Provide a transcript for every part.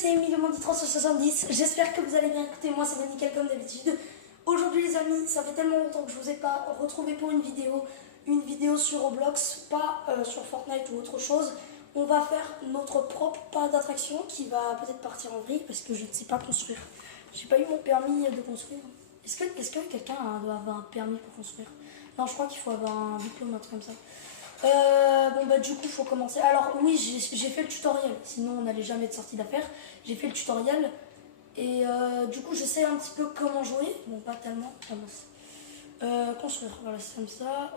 c'est Emile Mondi 370, j'espère que vous allez bien. Écoutez, moi ça va nickel comme d'habitude. Aujourd'hui les amis, ça fait tellement longtemps que je vous ai pas retrouvé pour une vidéo sur Roblox, pas sur Fortnite ou autre chose. On va faire notre propre parc d'attraction qui va peut-être partir en vrille parce que je ne sais pas construire. J'ai pas eu mon permis de construire. Est-ce que quelqu'un doit avoir un permis pour construire? Non, je crois qu'il faut avoir un diplôme, un truc comme ça. Bon bah du coup il faut commencer. Alors oui, j'ai fait le tutoriel, sinon on n'allait jamais être sorti d'affaire. J'ai fait le tutoriel et du coup je sais un petit peu comment jouer. Bon, pas tellement. Ah, mince. Construire, voilà, c'est comme ça.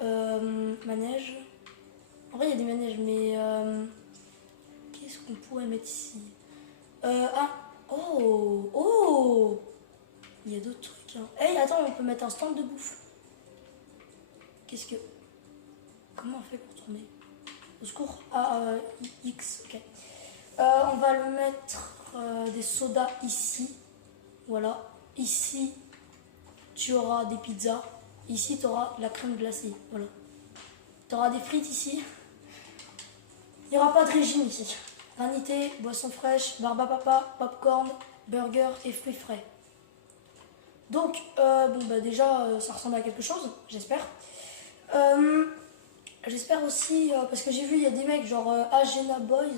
Manège. En vrai il y a des manèges, mais qu'est-ce qu'on pourrait mettre ici? Oh, il y a d'autres trucs, hein. Hey, attends, on peut mettre un stand de bouffe. Comment on fait pour tourner? Au secours. X, ok. On va le mettre des sodas ici. Voilà. Ici, tu auras des pizzas. Ici, tu auras la crème glacée. Voilà. Tu auras des frites ici. Il n'y aura pas de régime ici. Vanité, boisson fraîche, barbe à papa, popcorn, burger et fruits frais. Donc, bon, bah déjà, ça ressemble à quelque chose, j'espère. J'espère aussi, parce que j'ai vu, il y a des mecs genre Agena Boys.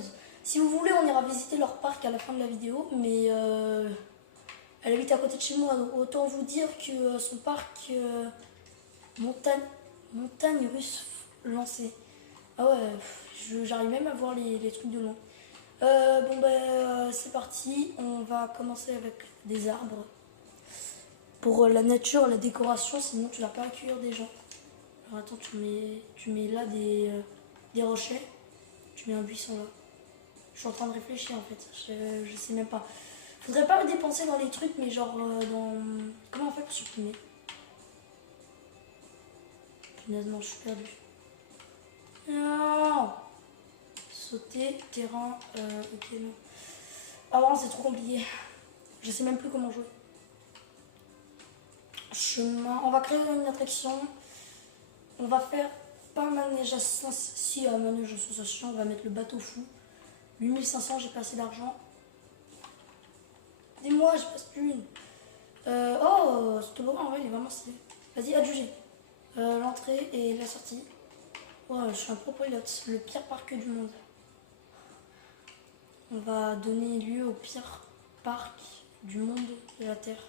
Si vous voulez, on ira visiter leur parc à la fin de la vidéo, mais elle habite à côté de chez moi, donc autant vous dire que son parc montagne russe lancée. Ah ouais, j'arrive même à voir les trucs de loin. Bon bah c'est parti, on va commencer avec des arbres. Pour la nature, la décoration, sinon tu vas pas accueillir des gens. Alors attends, tu mets là des rochers, tu mets un buisson là. Je suis en train de réfléchir en fait, je sais même pas. Faudrait pas me dépenser dans les trucs, mais genre dans... Comment on fait pour supprimer? Punaise, non, je suis perdue. Non. Sauter, terrain, ok non. Ah vraiment c'est trop compliqué. Je sais même plus comment jouer. Chemin, on va créer une attraction. On va faire pas manège à manège à sensation, on va mettre le bateau fou. 8500, j'ai pas assez d'argent. Dis-moi, j'ai pas une. Oh, ce toboggan, en vrai, il est vraiment stylé. Vas-y, adjuger. L'entrée et la sortie. Oh, je suis un pro pilote, le pire parc du monde. On va donner lieu au pire parc du monde de la Terre.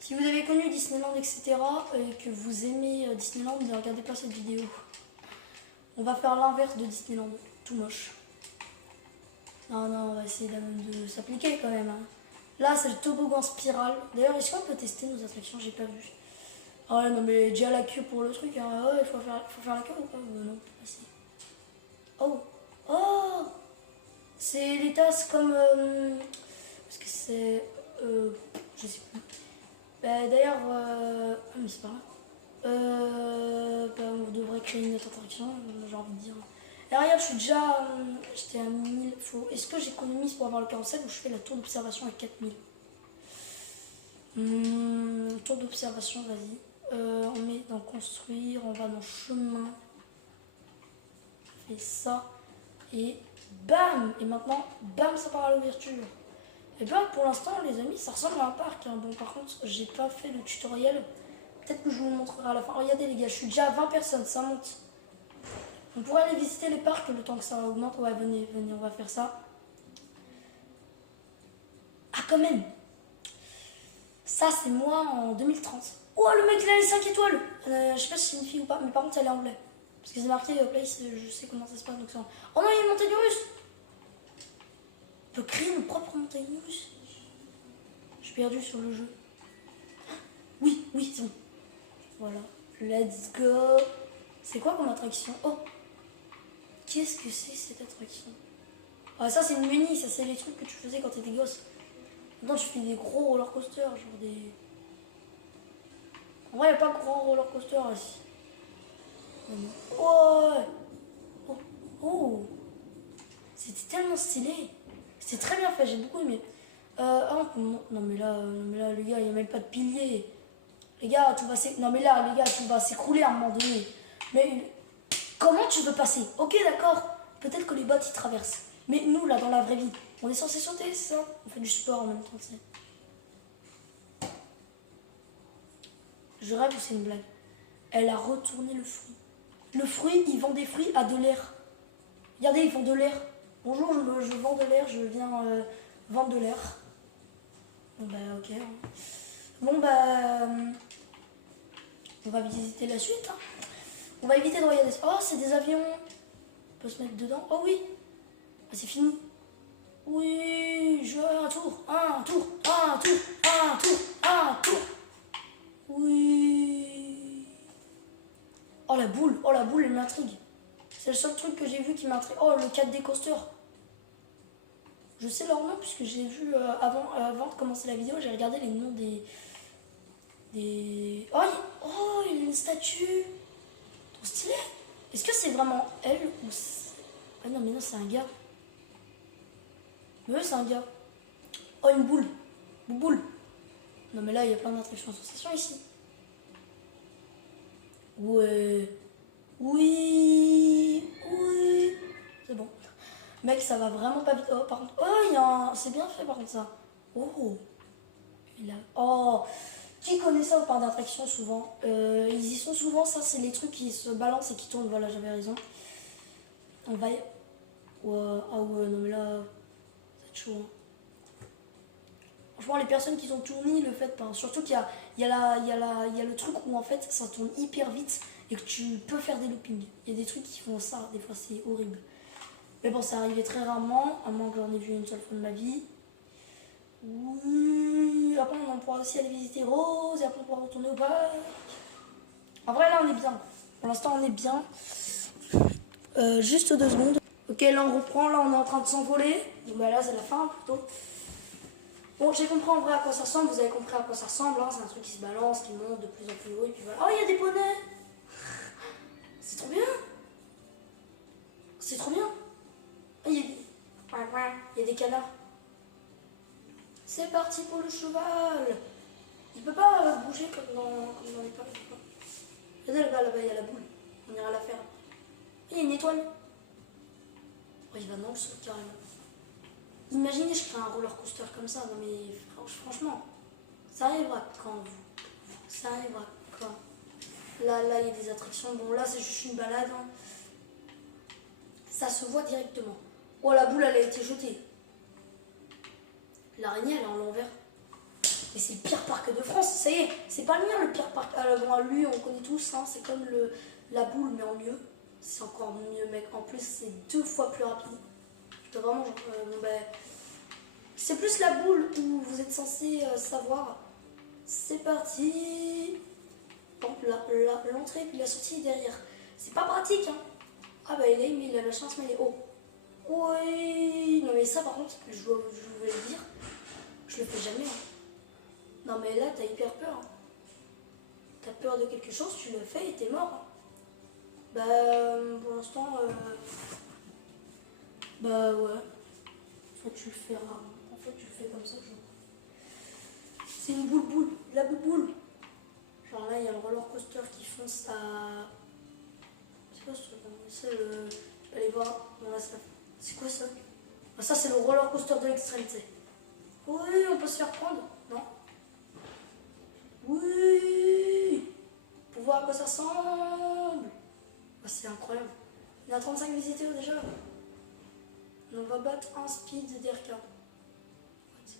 Si vous avez connu Disneyland, etc. et que vous aimez Disneyland, ne regardez pas cette vidéo. On va faire l'inverse de Disneyland, tout moche. Non, on va essayer de s'appliquer quand même. Hein. Là, c'est le toboggan spirale. D'ailleurs, est-ce qu'on peut tester nos attractions? J'ai pas vu. Ah ouais, non, mais déjà la queue pour le truc. Hein. Ouais, il faut faire la queue ou pas? Non, pas si. Oh, c'est les tasses comme... parce que c'est... je sais plus. Bah, d'ailleurs... Ah, mais c'est pas là. Bah, on devrait créer une autre attraction, j'ai envie de dire. Et regarde, j'étais à 1000. Est-ce que j'économise pour avoir le carrousel ou je fais la tour d'observation à 4000? Tour d'observation, vas-y. On met dans construire, on va dans chemin. On fait ça. Et bam! Et maintenant, bam, ça part à l'ouverture. Et bah, pour l'instant, les amis, ça ressemble à un parc. Hein. Bon, par contre, j'ai pas fait le tutoriel. Peut-être que je vous le montrerai à la fin. Regardez, les gars, je suis déjà à 20 personnes, ça monte. On pourrait aller visiter les parcs le temps que ça augmente. Ouais, venez, on va faire ça. Ah, quand même! Ça, c'est moi en 2030. Oh, le mec, il a les 5 étoiles! Je sais pas si c'est une fille ou pas, mais par contre, elle est anglais. Parce que c'est marqué place, je sais comment ça se passe. Donc oh non, il y a une montagne russe! On peut créer une propre montagne russe. Je suis perdu sur le jeu. Oui, c'est bon. Voilà. Let's go. C'est quoi comme attraction? Oh! Qu'est-ce que c'est cette attraction? Ah, ça, c'est une mini. Ça, c'est les trucs que tu faisais quand t'étais gosse. Maintenant, tu fais des gros roller coasters. Genre des... En vrai, il n'y a pas de gros roller coaster ici. Oh! C'était tellement stylé. C'était très bien fait, j'ai beaucoup aimé. Non mais là, les gars, il n'y a même pas de pilier. Les gars, tout va s'écrouler à un moment donné. Mais comment tu veux passer? Ok, d'accord, peut-être que les bots ils traversent. Mais nous, là, dans la vraie vie, On est censé sauter, c'est ça? On fait du sport en même temps, tu sais. Je rêve ou c'est une blague? Elle a retourné le fruit. Le fruit, il vend des fruits à de l'air. Regardez, ils vendent de l'air. Bonjour, je vends de l'air, je viens vendre de l'air. Bon bah ok. Bon bah... on va visiter la suite. Hein. On va éviter de regarder ça. Oh, c'est des avions. On peut se mettre dedans. Oh oui. Ah, c'est fini. Oui, je veux un tour. Un tour. Un tour. Un tour. Un tour. Oui. Oh la boule, elle m'intrigue. C'est le seul truc que j'ai vu qui m'intrigue. Oh, le 4D coaster. Je sais leur nom puisque j'ai vu avant de commencer la vidéo, j'ai regardé les noms des... Oh, il y a une statue. Trop stylé. Est-ce que c'est vraiment elle ou c'est... Ah non, mais non, c'est un gars. Mais oui, c'est un gars. Oh, une boule. Boule. Non, mais là, il y a plein d'attractions en sensation ici. Ouais. Oui. C'est bon. Mec, ça va vraiment pas vite. Oh, par contre. Oh, il y a un... C'est bien fait, par contre, ça. Oh. Il a... Oh. Qui connaît ça au parc d'attractions souvent? Ils y sont souvent, ça, c'est les trucs qui se balancent et qui tournent. Voilà, j'avais raison. On va y... Ouais. Ah ouais, non, mais là... C'est chaud, hein. Franchement, les personnes qui ont tourné le fait pas. Surtout qu'il y a le truc où en fait ça tourne hyper vite et que tu peux faire des loopings. Il y a des trucs qui font ça, des fois c'est horrible. Mais bon, ça arrivait très rarement, à moins que j'en ai vu une seule fois de ma vie. Oui, après on pourra aussi aller visiter Rose et après on pourra retourner au parc. En vrai, là on est bien. Pour l'instant, on est bien. Juste 2 secondes. Ok, là on reprend, là on est en train de s'envoler. Donc bah là c'est la fin plutôt. Bon, j'ai compris en vrai à quoi ça ressemble, vous avez compris à quoi ça ressemble, hein. C'est un truc qui se balance, qui monte de plus en plus haut, et puis voilà. Oh, il y a des poneys. C'est trop bien. C'est trop bien. Oh, il y a des canards. C'est parti pour le cheval. Il peut pas bouger comme dans les parcs. Regardez là-bas, il y a la boule. On ira la faire. Il y a une étoile. Oh, il va dans le sol carrément. Imaginez, je crée un roller coaster comme ça. Non mais franchement, ça arrivera quand vous. Ça arrivera quand. Là, il y a des attractions. Bon, là, c'est juste une balade. Hein. Ça se voit directement. Oh, la boule, elle a été jetée. L'araignée, elle est en l'envers. Mais c'est le pire parc de France. Ça y est, c'est pas le mien, le pire parc. Bon, lui, on connaît tous. Hein. C'est comme la boule, mais en mieux. C'est encore mieux, mec. En plus, c'est 2 fois plus rapide. Je dois vraiment... c'est plus la boule où vous êtes censé savoir. C'est parti. Bon, l'entrée puis la sortie est derrière. C'est pas pratique, hein. Ah bah il est, mais il a la chance, mais il est haut. Oui. Non mais ça par contre, je voulais le dire, je le fais jamais. Hein. Non mais là t'as hyper peur. Hein. T'as peur de quelque chose, tu le fais et t'es mort. Hein. Bah pour l'instant, bah ouais. En fait tu le fais rarement. En fait tu le fais comme ça. C'est une boule, la boule. Genre là il y a le roller coaster qui fonce à... C'est quoi ce truc? C'est le... Je vais aller voir. Bon, là, c'est quoi ça? Ah, ça, c'est le roller coaster de l'extrême, tu sais. Oui, on peut se faire prendre. Non? Oui. Pour voir à quoi ça ressemble. Ah, c'est incroyable. Il y a 35 visiteurs déjà. On va battre un speed d'RK.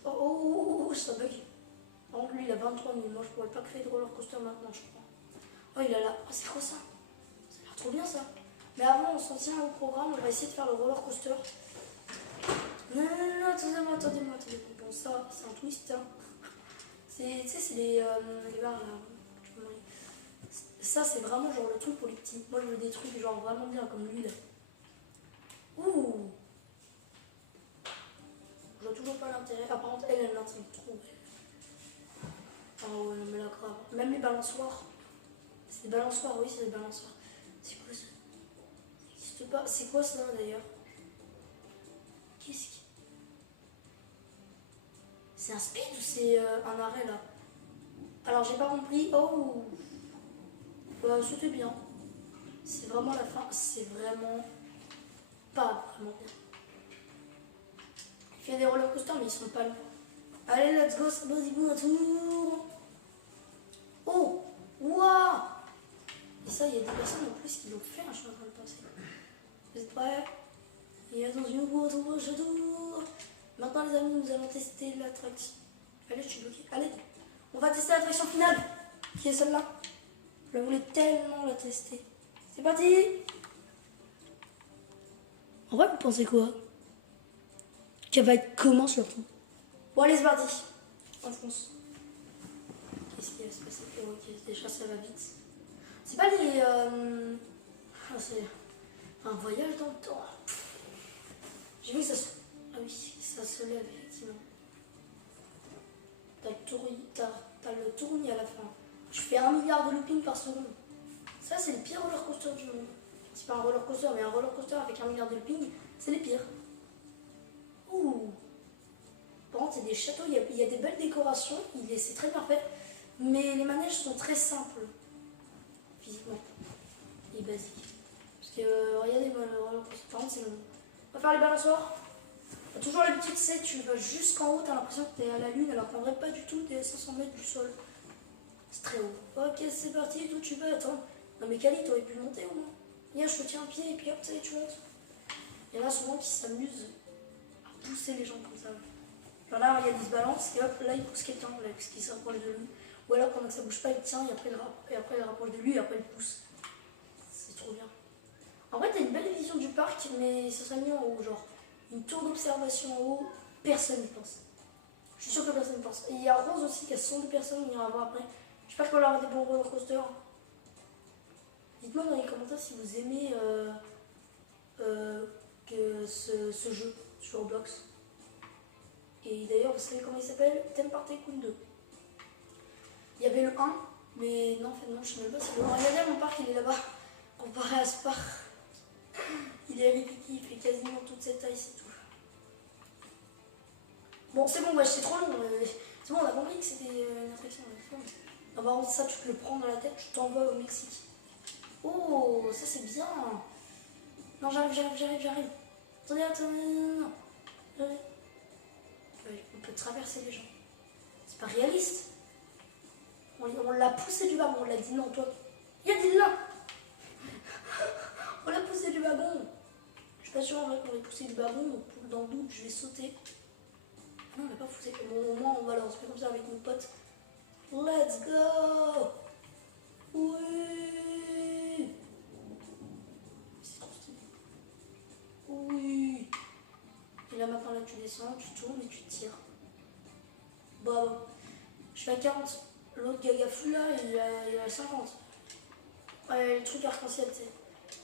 Oh, ça bug. Par contre, lui, il a 23 000. Moi, je pourrais pas créer de roller coaster maintenant, je crois. Oh, il a là. Ah, c'est quoi ça? Ça a l'air trop bien, ça. Mais avant, on s'en tient au programme, on va essayer de faire le roller coaster. Non, attendez-moi. Bon, ça, c'est un twist. Hein. Tu sais, c'est les barres là. Ça, c'est vraiment genre le truc pour les petits. Moi, je veux des trucs genre vraiment bien, comme lui là. Ouh! Je vois toujours pas l'intérêt. Ah, par contre, elle m'intrigue trop. Oh, ouais, non, mais là, grave. Même les balançoires. C'est des balançoires, oui, c'est des balançoires. C'est quoi ça? Pas. C'est quoi ça d'ailleurs? Qu'est-ce qui... C'est un speed ou c'est un arrêt là? Alors j'ai pas compris. Oh, c'était bien. C'est vraiment la fin. C'est vraiment pas vraiment bien. Il fait des roller coasters, mais ils sont pas longs. Allez, let's go, c'est Bodyboom à tour. Oh, waouh. Et ça, il y a des personnes en plus qui l'ont fait, je suis en train de penser. Vous êtes prêts? Et attention, votre château. Maintenant, les amis, nous allons tester l'attraction. Allez, je suis bloqué. Allez, on va tester l'attraction finale, qui est celle-là. Je voulais tellement la tester. C'est parti. En vrai, vous pensez quoi? Qu'elle va être comment surtout? Bon, allez, c'est parti. On fonce. Qu'est-ce qui va se passer? Oh, ok, déjà, ça va vite. C'est pas les... c'est un voyage dans le temps. J'ai vu que ça se... Ah oui, ça se lève, effectivement. T'as le tournis à la fin. Je fais 1 milliard de loopings par seconde. Ça, c'est le pire roller coaster du monde. C'est pas un roller coaster, mais un roller coaster avec 1 milliard de loopings, c'est les pires. Ouh. Par contre, c'est des châteaux, il y a des belles décorations, c'est très bien fait. Mais les manèges sont très simples, physiquement. Et basiques. Parce que, regardez, le roller coaster, par contre, c'est long. On va faire les balançoires. Toujours l'habitude, c'est tu vas jusqu'en haut, t'as l'impression que t'es à la lune, alors qu'en vrai, pas du tout, t'es à 500 mètres du sol. C'est très haut. Ok, c'est parti, d'où tu vas? Attends. Non, mais Kali, t'aurais pu monter au moins. Viens, je te tiens un pied et puis hop, ça y est, tu montes. Il y en a souvent qui s'amusent à pousser les gens comme ça. Genre là, il y a des balances et hop, là, il pousse quelqu'un, là, parce qu'il se rapproche de lui. Ou alors, pendant que ça bouge pas, il tient et après, il rapproche de lui et après, il pousse. C'est trop bien. En vrai, t'as une belle vision du parc, mais ça serait mieux en haut, genre. Une tour d'observation en haut, personne n'y pense. Je suis sûre que personne n'y pense. Et il y a Rose aussi qui a 102 personnes, on ira voir après. J'espère qu'on aura des bons roller coasters. Dites-moi dans les commentaires si vous aimez que ce jeu sur Roblox. Et d'ailleurs, vous savez comment il s'appelle? Theme Park Tycoon 2. Il y avait le 1, mais non, en fait, non, je sais même pas si le 1. Regardez, mon parc, il est là-bas. Comparé à ce parc, il est avec qui? Il fait quasiment toute cette taille, c'est tout. Bon, c'est bon, ouais, c'est trop long. C'est bon, on a compris que c'était une attraction. Non, par contre, ça, tu peux le prendre dans la tête, tu t'envoies au Mexique. Oh, ça c'est bien. Non, j'arrive. Attendez, non. On peut traverser les gens. C'est pas réaliste. On l'a poussé du wagon, on l'a dit non, toi. Il a dit non. On l'a poussé du wagon. Je suis pas sûre en vrai qu'on l'ait poussé du wagon, donc dans le doute, je vais sauter. Non, on l'a pas poussé. Bon, au moins, on va là, on se fait comme ça avec nos potes. Let's go. Oui. C'est trop stylé. Oui. Et là maintenant, là, tu descends, tu tournes et tu tires. Bon, je suis à 40. L'autre gaga fou là, il est à 50. Ouais, le truc arc-en-ciel, tu sais.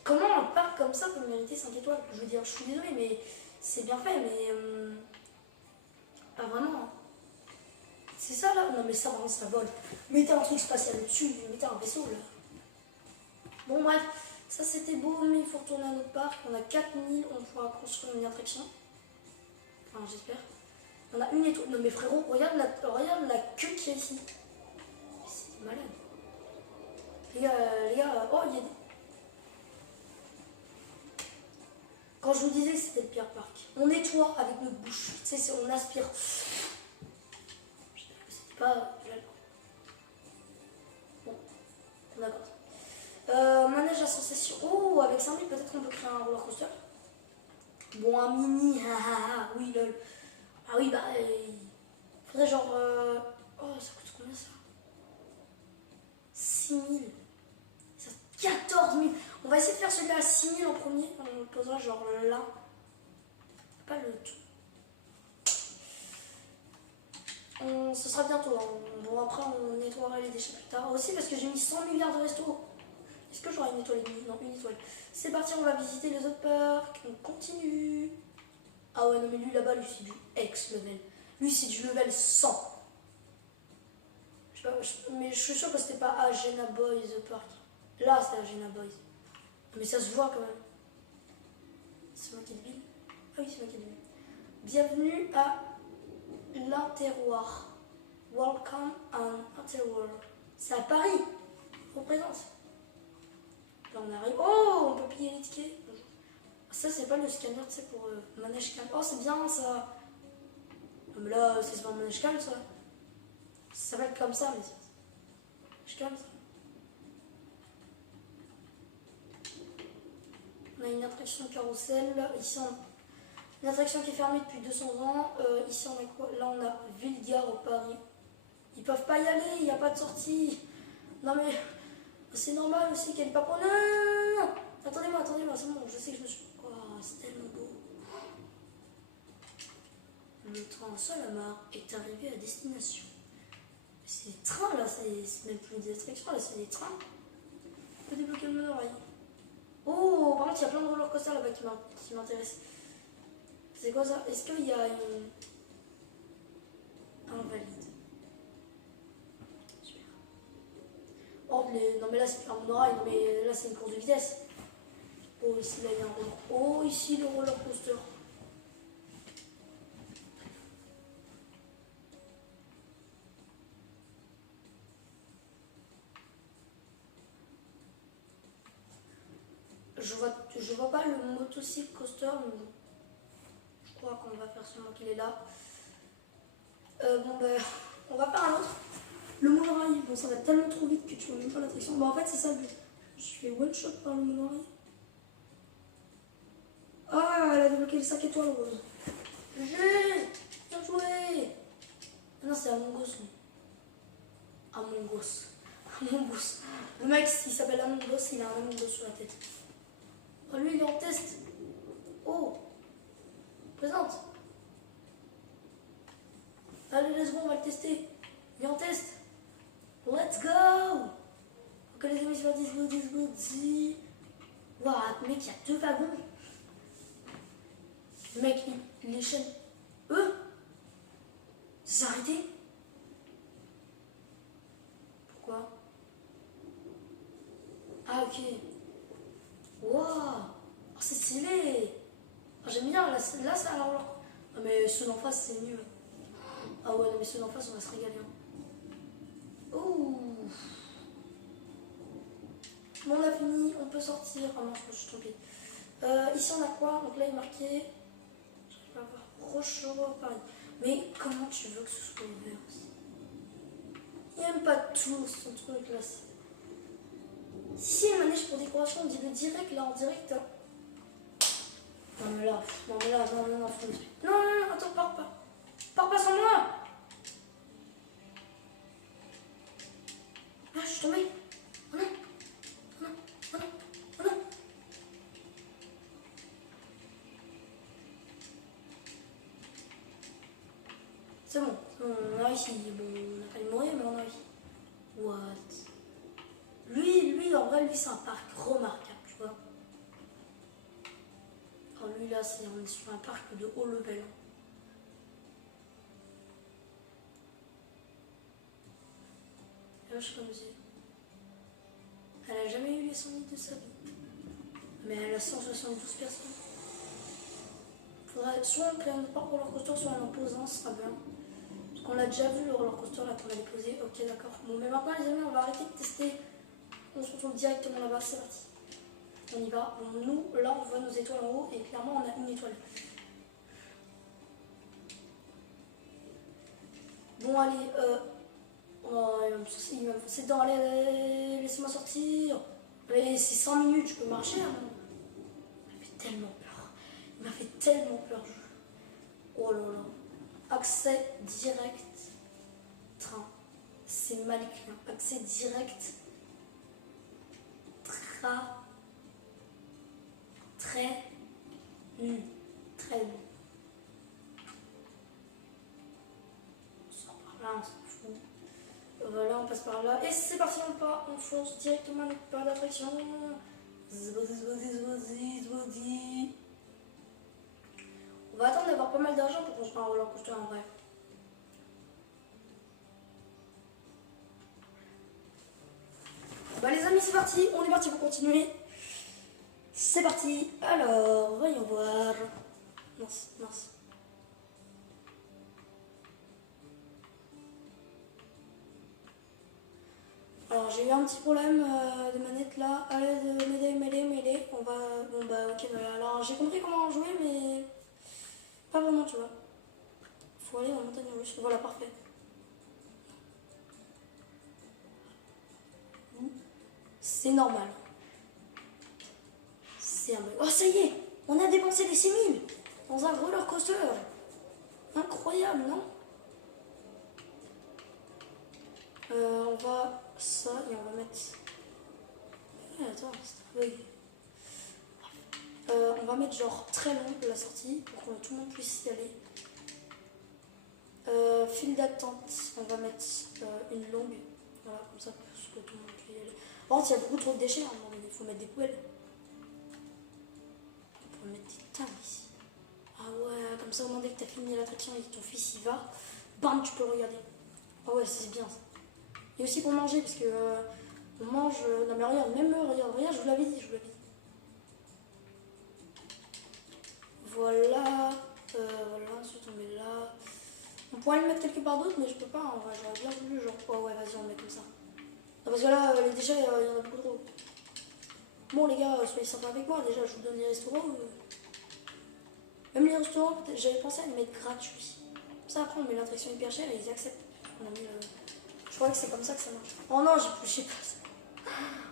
Comment un parc comme ça peut mériter 5 étoiles? Je veux dire, je suis désolée, mais c'est bien fait, mais pas vraiment. Hein. C'est ça là? Non, mais ça, vraiment, ça vole. Mettez un truc spatial dessus, mettez un vaisseau là. Bon, bref, ça c'était beau, mais il faut retourner à notre parc. On a 4000, on pourra construire une attraction. Enfin, j'espère. On a une étoile. Non, mais frérot, regarde la queue qu'il y a ici. C'est malade. Les gars, oh, il y a des... Quand je vous disais que c'était le pire parc, on nettoie avec notre bouche. Tu sais, on aspire. J'espère que c'était pas... Bon, d'accord. Manège à sensation. Oh, avec 5000, peut-être qu'on peut créer un roller coaster. Bon, un mini, oui, lol. Ah oui, bah, faudrait genre... Oh, ça coûte combien ça? 6000. Ça 14 000. On va essayer de faire celui-là à 6000 en premier. On le posera genre là. Pas le tout. Ce sera bientôt. Hein. Bon, après, on nettoiera les déchets plus tard. Aussi parce que j'ai mis 100 milliards de restos. Est-ce que j'aurai une étoile et demie? Non, une étoile. C'est parti, on va visiter les autres parcs. On continue. Ah ouais, non, mais lui là-bas, lui, c'est du X-level. Lui, c'est du level 100. Mais je suis sûre que c'était pas Agena Boys Park. Là, c'est Agena Boys. Mais ça se voit quand même. C'est moi qui devine. Ah oui, c'est moi qui devine. Bienvenue à l'Interroir. Welcome à Interroir. C'est à Paris. Représente. Là, on arrive. Oh, on peut payer les tickets. Ça, c'est pas le scanner, tu sais, pour manège scan. Oh, c'est bien ça. Non, mais là, c'est pas un manège calme, ça. Ça s'appelle comme ça, mais c'est calme, ça. On a une attraction carrousel. Ici, une attraction qui est fermée depuis 200 ans. Ici, on a quoi? Là, on a Ville-Gare au Paris. Ils peuvent pas y aller, il n'y a pas de sortie. Non, mais c'est normal aussi qu'elle n'est pas pour. Non, non, non, non. Attendez-moi, c'est bon, je sais que je me suis. Oh, c'est tellement beau. Le train Salamar est arrivé à destination. C'est des trains là, c'est même plus des attractions là, c'est des trains. On peut débloquer le monorail. Oh, par contre, il y a plein de roller coasters là-bas qui m'intéressent. C'est quoi ça? Est-ce qu'il y a une. Invalide. Super. Oh, non, mais là, c'est plus un monorail, non, mais là, c'est une course de vitesse. Oh, ici, là, il y a un roller. Oh, ici, le roller coaster. Je vois pas le motocycle coaster, mais bon. Je crois qu'on va faire seulement qu'il est là. Bon, ben, on va faire un autre. Le monorail, bon, ça va tellement trop vite que tu vois même pas l'attraction. Bon, en fait, c'est ça le but. Je fais one shot par le monorail. Ah, elle a débloqué les 5 étoiles roses. J'ai bien joué. Ah non, c'est Among Us. Among Us. Among Us. Le mec, il s'appelle Among Us, il a un Among Us sur la tête. Oh, lui, il est en test. Oh, présente. Allez, let's go, on va le tester. Il est en test. Let's go. Ok, les amis, c'est parti, c'est parti. Waouh, mec, il y a 2 wagons. Le mec, il chaîne. Ça s'est arrêté. Pourquoi? Ah, ok. Waouh, oh, c'est stylé. Oh, j'aime bien, là, c'est alors là. Ah, mais ceux d'en face, c'est mieux. Ah ouais, non, mais ceux d'en face, on va se régaler. Ouh. Bon, on a fini, on peut sortir. Ah non, je me suis trompée. Ici, on a quoi? Donc là, il est marqué. Je vais pas voir. Rochero, Paris. Mais comment tu veux que ce soit ouvert aussi? Il n'aime pas tout son truc là. Si il manège pour décoration, on dit le direct là en direct. Non mais là, non, faut non, non, attends, pars pas. Pars pas sans moi. Ah, je suis tombée. Oh non, oh non, oh non, oh non. C'est bon, on a réussi. Bon, on a failli mourir, mais on a réussi. What? Lui, en vrai, lui, c'est un parc remarquable, tu vois. Alors lui, là, on est sur un parc de haut level. Là, je sais pas où c'est. Elle a jamais eu les 100 litres de sa vie. Mais elle a 172 personnes. Faudrait soit on crée un parc roller coaster, soit on en pose un, ce sera bien. Parce qu'on l'a déjà vu le roller coaster là qu'on avait posé. Ok, d'accord. Bon, mais maintenant, les amis, on va arrêter de tester. On se retrouve directement là-bas, c'est parti. On y va. Bon, nous, là, on voit nos étoiles en haut et clairement, on a une étoile. Bon, allez, il m'a poussé dedans. Allez, laissez-moi sortir. Mais c'est 5 minutes, je peux marcher. Hein. Il m'a fait tellement peur. Il m'a fait tellement peur. Oh là là. Accès direct. Train. C'est mal écrit. Accès direct. Très nul. Très nul. On sort par là, on s'en fout. Voilà, on passe par là. Et c'est parti, on fonce directement à notre part d'attraction. On va attendre d'avoir pas mal d'argent pour construire un roller coaster en vrai. Bah les amis, c'est parti, on est parti pour continuer. C'est parti. Alors, voyons voir. Mince, mince. Alors j'ai eu un petit problème de manette là. Allez, m'aider. On va. Bon bah ok, voilà. Alors j'ai compris comment jouer, mais pas vraiment, tu vois. faut aller en montagne russe. Voilà, parfait. C'est normal. C'est un bug. Oh, ça y est, on a dépensé les 6000 dans un roller coaster. Incroyable, non? On va ça et on va mettre. Attends, c'est un bug. On va mettre genre très long de la sortie pour que tout le monde puisse y aller. File d'attente, on va mettre une longue. Voilà, comme ça pour que tout le monde puisse y aller. Par contre, il y a beaucoup trop de déchets, hein, il faut mettre des poubelles. On peut mettre des tables ici. Ah ouais, comme ça, au moment dès que tu as fini l'attraction et que ton fils y va, bam, tu peux le regarder. Ah ouais, c'est bien ça. Et aussi pour manger, parce que on mange. Non mais regarde, même regarde, je vous l'avais dit, Voilà, voilà, ensuite on met là. On pourrait le mettre quelque part d'autre, mais je peux pas, hein, j'aurais bien voulu, genre. Oh ouais, vas-y, on le met comme ça. Non, parce que là, les déchets, il y en a beaucoup trop. Bon, les gars, soyez sympas avec moi, déjà, je vous donne les restaurants. Même les restaurants, j'avais pensé à les mettre gratuits. Ça, après, on met l'attraction hyper chère et ils acceptent. On a mis, je crois que c'est comme ça que ça marche. Oh non, j'ai pas ça.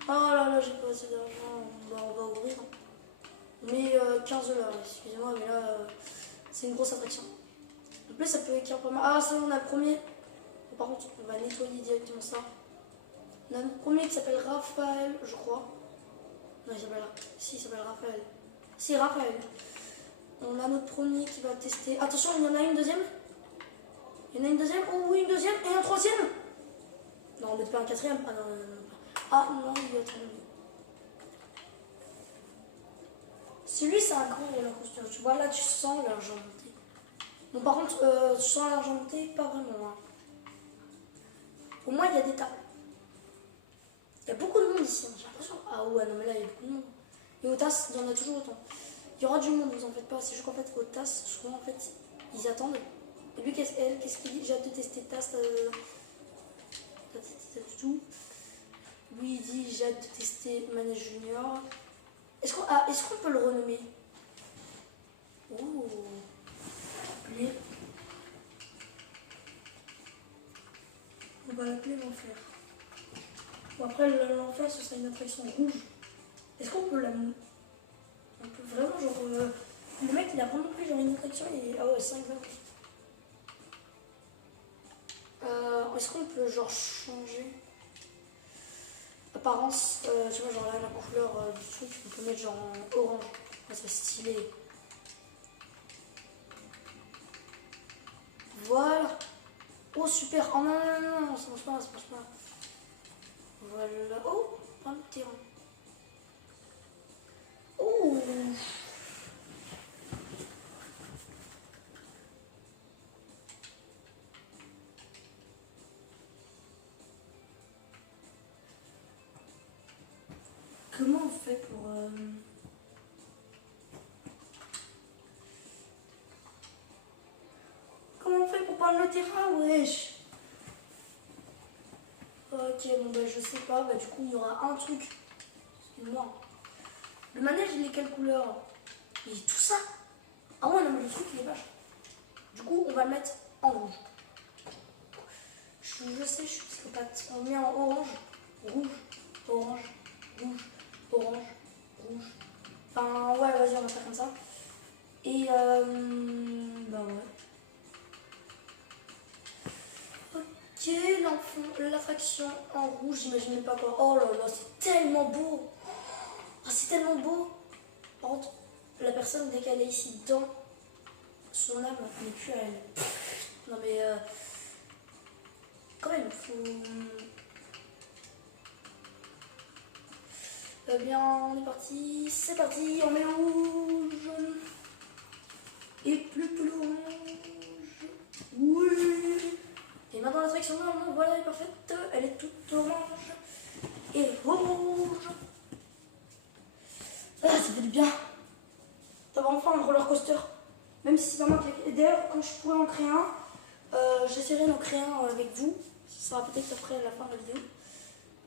Oh là là, j'ai pas assez d'argent. Bah, on va ouvrir. Mais 15 $, excusez-moi, mais là, c'est une grosse attraction. En plus, ça peut écrire pas mal. Ah, ça, on a le premier. Bon, par contre, on va nettoyer directement ça. On a le premier qui s'appelle Raphaël, je crois. Non, il s'appelle. Si, il s'appelle Raphaël. Si, Raphaël. On a notre premier qui va tester. Attention, il y en a une deuxième. Il y en a une deuxième. Oh oui, une deuxième. Et un troisième. Non, on met pas un quatrième. Ah non, non, non. Ah non, il y a trop. Celui, c'est un grand roller coaster. Tu vois, là, tu sens l'argent monter. Bon, par contre, tu sens l'argent monter, pas vraiment. Hein. Au moins, il y a des tables. Il y a beaucoup de monde ici, hein, j'ai l'impression. Ah ouais, non, mais là, il y a beaucoup de monde. Et au TAS, il y en a toujours autant. Il y aura du monde, vous en faites pas. C'est juste qu'en fait, au TAS, souvent, en fait, ils attendent. Et lui, qu'est-ce qu'il dit? J'ai hâte de tester TAS. Tout. Lui, il dit j'ai hâte de tester Manège Junior. Est-ce qu'on peut le renommer? Oh. On va l'appeler l'enfer. Bon, après, l'enfer, ce sera une attraction rouge. Est-ce qu'on peut l'amener? On peut vraiment, genre. Le mec, il a vraiment pris genre une attraction et. Ah ouais, 5 €. Est-ce qu'on peut, genre, changer apparence? Tu vois, genre là, la couleur du truc, on peut mettre genre en orange. Ça serait stylé. Voilà. Oh, super. Oh non, non, non, non, ça marche pas, ça marche pas. Voilà. Oh, plein de terrain. Oh. Comment on fait pour... Comment on fait pour prendre le terrain, wesh? Ok, bon bah je sais pas, bah du coup il y aura un truc. Excuse-moi. Le manège il est quelle couleur? Il est tout ça. Ah ouais non mais le truc il est vache. Du coup on va le mettre en rouge. Je sais, je suis psychopathe. On met en orange, rouge, orange, rouge, orange, rouge. Enfin ouais vas-y on va faire comme ça. Et bah ouais. Ok, l'attraction en rouge, j'imaginais pas quoi. Oh là là, c'est tellement beau. Oh, c'est tellement beau. Par contre, la personne, dès qu'elle est ici dans son âme, n'est plus à elle. Non mais, quand même, faut... Eh bien, on est parti. C'est parti, on met rouge. Et plus rouge. Oui. Et maintenant l'attraction, normalement, voilà, elle est parfaite. Elle est toute orange et rouge. Ah, ça fait du bien d'avoir enfin un roller coaster. Même si c'est pas moi qui l'ai. D'ailleurs, quand je pourrais en créer un, j'essaierai d'en créer un avec vous. Ce sera peut-être après la fin de la vidéo.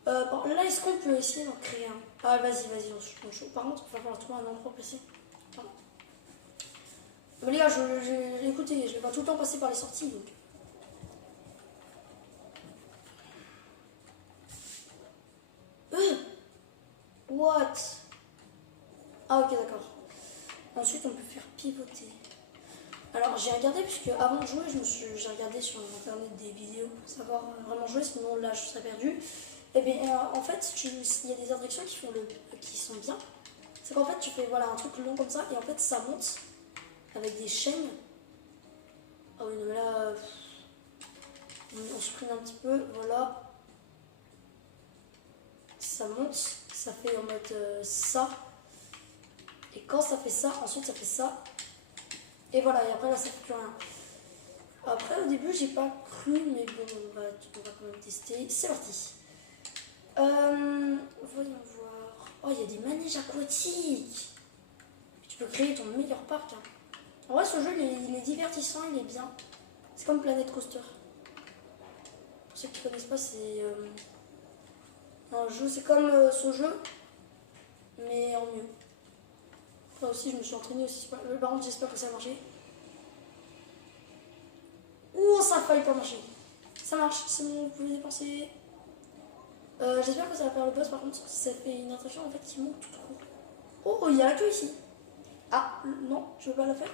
Bon, là, est-ce qu'on peut essayer d'en créer un? Ah, vas-y, on se chaud. Par contre, il va falloir trouver un endroit placé. Mais les gars, écoutez, je vais pas tout le temps passer par les sorties donc. What? Ah ok d'accord. Ensuite on peut faire pivoter. Alors j'ai regardé puisque avant de jouer j'ai regardé sur internet des vidéos pour savoir vraiment jouer, sinon là je serais perdu. Et bien en fait il y a des attractions qui sont bien. C'est qu'en fait tu fais voilà un truc long comme ça et en fait ça monte avec des chaînes. Ah oui non mais là on supprime un petit peu, voilà. Ça monte, ça fait en mode ça. Et quand ça fait ça, ensuite ça fait ça. Et voilà, et après là ça fait plus rien. Après au début j'ai pas cru, mais bon on va quand même tester. C'est parti. Voyons voir. Oh il y a des manèges aquatiques. Tu peux créer ton meilleur parc. Hein. En vrai ce jeu il est divertissant, il est bien. C'est comme Planet Coaster. Pour ceux qui connaissent pas c'est un jeu, c'est comme ce jeu, mais en mieux. Là aussi je me suis entraînée aussi. Par contre j'espère que ça a marché. Ouh, ça a failli pas marcher. Ça marche, c'est bon, vous pouvez dépenser. J'espère que ça va faire le boss par contre, parce que ça fait une attraction en fait qui monte tout court. Oh, il y a la queue ici. Ah, non, je veux pas la faire.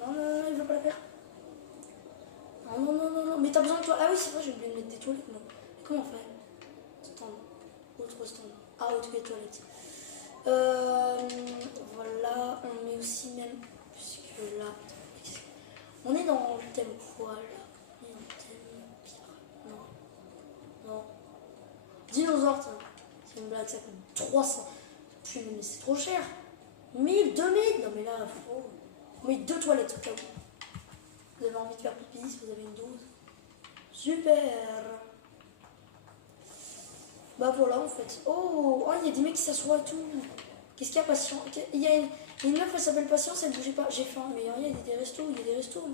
Non, non, non, il veut pas la faire. Non, non, non, non, non. Mais t'as besoin de toi. Ah oui, c'est vrai, j'ai oublié de mettre des toilettes, non. Mais comment on fait? Stand. Autre stand. Ah, autre que les toilettes. Voilà, on met aussi même. Puisque là. On est dans le thème quoi là? On est dans le thème pire. Non. Non. Dinosaure, c'est une blague, ça coûte 300. Puis, mais c'est trop cher. 1000, 2000. Non mais là, faut. On met 2 toilettes au cas où. Vous avez envie de faire pipi si vous avez une dose. Super. Bah voilà en fait. Oh, il y a des mecs qui s'assoient et tout. Qu'est-ce qu'il y a, Patient? Il y a une meuf, elle s'appelle Patience, elle bougeait pas. J'ai faim, mais il y a des restos, il y a des restos.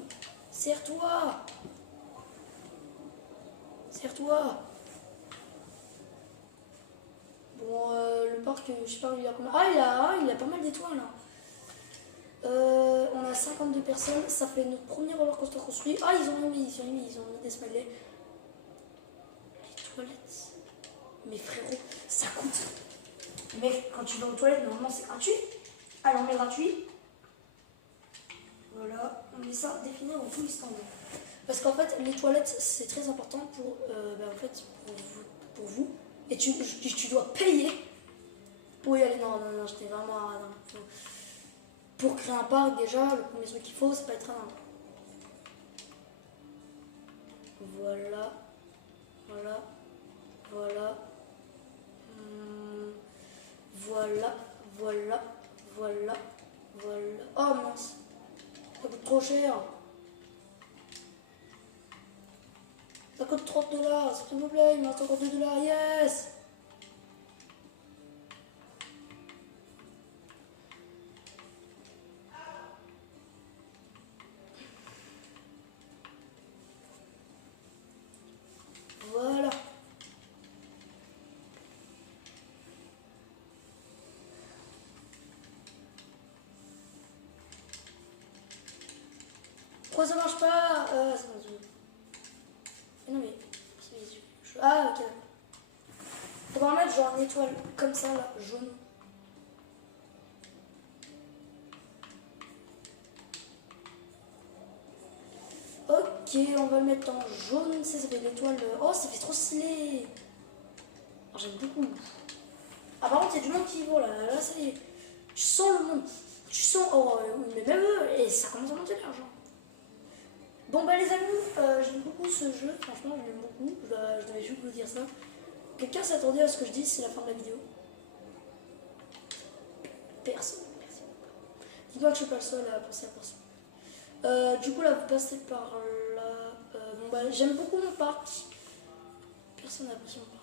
Serre-toi. Serre-toi. Bon, le parc, je sais pas où il a combien. Ah, il a pas mal d'étoiles là. On a 52 personnes, ça fait notre premier roller coaster construit. Ah, ils ont mis des smileys. Les toilettes. Mais frérot, ça coûte. Mec, quand tu vas aux toilettes, normalement c'est gratuit. Alors on met gratuit. Voilà, on met ça définir dans tous les stands. Parce qu'en fait, les toilettes, c'est très important en fait, pour vous. Et tu dois payer pour y aller. Non, non, non, j'étais vraiment. Non. Pour créer un parc, déjà, le premier truc qu'il faut, c'est pas être un. Voilà. Voilà. Voilà. Voilà. Voilà. Voilà. Voilà. Oh mince. Ça coûte trop cher. Ça coûte 30 $, s'il vous plaît, il me reste encore 2 $, yes. Voilà. Pourquoi ça marche pas? C'est bon, non mais, c'est mes yeux. Ah ok. On va mettre genre une étoile comme ça là, jaune. Ok, on va le mettre en jaune, ça fait l'étoile. Oh, ça fait trop stylé. Oh, j'aime beaucoup. Ah, par contre, il y a du monde qui vaut là. Là, ça y est. Tu sens le monde. Tu sens. Oh, mais même eux, et ça commence à monter l'argent. Bon, bah, les amis, j'aime beaucoup ce jeu. Franchement, je l'aime beaucoup. Je devais juste vous dire ça. Quelqu'un s'attendait à ce que je dise, c'est la fin de la vidéo. Personne. Dis-moi que je suis pas le seul à penser à personne. Du coup, là, vous passez par là. Bon, bah, j'aime beaucoup mon parc. Personne n'a apprécié mon parc.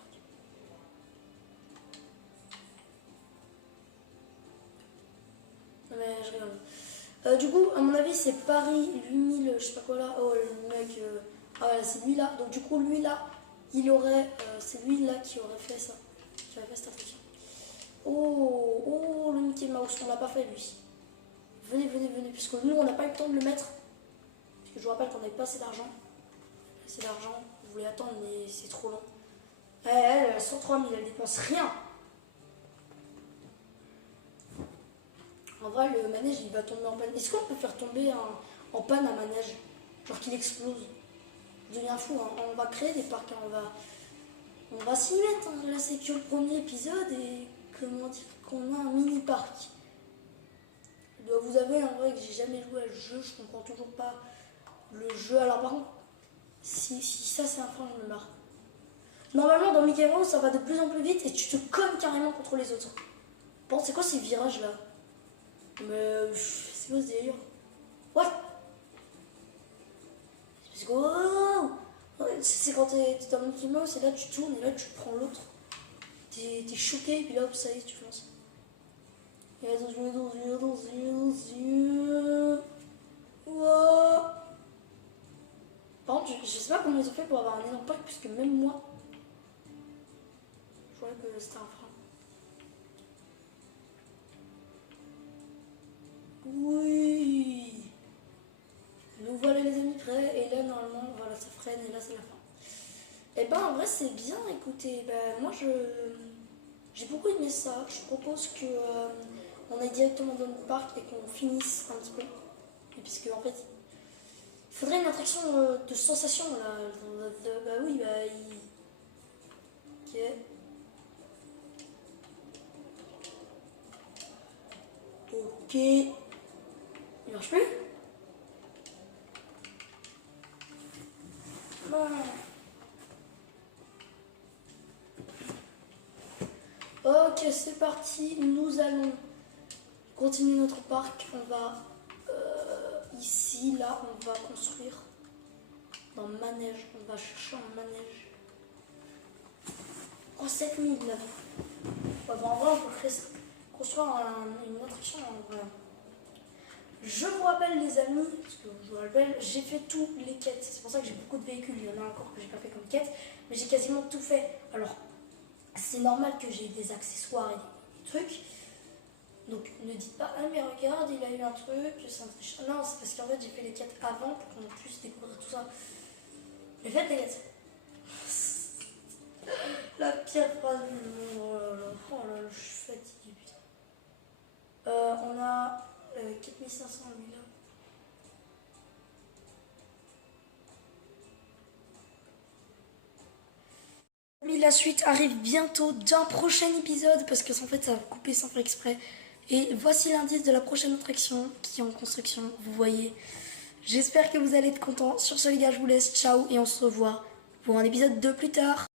Non, mais je rigole. Du coup, à mon avis, c'est Paris 8000, je sais pas quoi là. Oh, le mec. Ah, ouais, c'est lui là. Donc, du coup, lui là, il aurait. C'est lui là qui aurait fait ça. Qui aurait fait cette attraction. Oh, le Mickey Mouse, on l'a pas fait lui. Venez, venez, venez. Puisque nous, on n'a pas eu le temps de le mettre. Parce que je vous rappelle qu'on n'avait pas assez d'argent. Assez d'argent. Vous voulez attendre, mais c'est trop long. Elle, 103 000, elle dépense rien. En vrai, le manège, il va tomber en panne. Est-ce qu'on peut faire tomber en panne un manège? Genre qu'il explose. Je deviens fou, hein. On va créer des parcs, hein. On va s'y mettre. Hein. Là, c'est que le premier épisode et comment dire qu'on a un mini parc. Je dois vous avouer en vrai que j'ai jamais joué à le jeu, je comprends toujours pas le jeu. Alors par contre, si ça c'est un frein, je me marre. Normalement dans Mickey Mouse, ça va de plus en plus vite et tu te cognes carrément contre les autres. Bon, c'est quoi ces virages là? Mais c'est quoi ce délire? What? C'est quand t'es dans Mickey Mouse et là tu tournes et là tu prends l'autre. T'es choqué et puis là hop, ça y est, tu fonces. Et wow. Par contre, je sais pas comment ils ont fait pour avoir un énorme parc, puisque même moi, je croyais que c'était un frein. Oui. Nous voilà les amis prêts, et là normalement, voilà, ça freine, et là c'est la fin. Et ben en vrai c'est bien, écoutez, ben moi j'ai beaucoup aimé ça. Je propose que on aille directement dans le parc et qu'on finisse un petit peu. Et puisque en fait, il faudrait une attraction de sensation là. Bah oui, bah ok. Ok. Il marche plus? Non. Ok, c'est parti. Nous allons continuer notre parc. On va ici, là, on va construire dans le manège. On va chercher un manège. Oh, 7000. Ouais, bah, en vrai, on peut construire une attraction en vrai. Je vous rappelle les amis, parce que je vous rappelle, j'ai fait tous les quêtes. C'est pour ça que j'ai beaucoup de véhicules. Il y en a encore que j'ai pas fait comme quête, mais j'ai quasiment tout fait. Alors, c'est normal que j'ai des accessoires et des trucs. Donc ne dites pas, ah mais regarde, il a eu un truc, c'est un tricheur. Non, c'est parce qu'en fait j'ai fait les quêtes avant pour qu'on puisse découvrir tout ça. Mais faites les quêtes. La pire phrase du monde. Oh là là, je suis fatiguée, putain. On a 4500 000 là. La suite arrive bientôt d'un prochain épisode parce que en fait ça va couper sans faire exprès. Et voici l'indice de la prochaine attraction qui est en construction, vous voyez. J'espère que vous allez être contents. Sur ce les gars, je vous laisse, ciao et on se revoit pour un épisode 2 plus tard.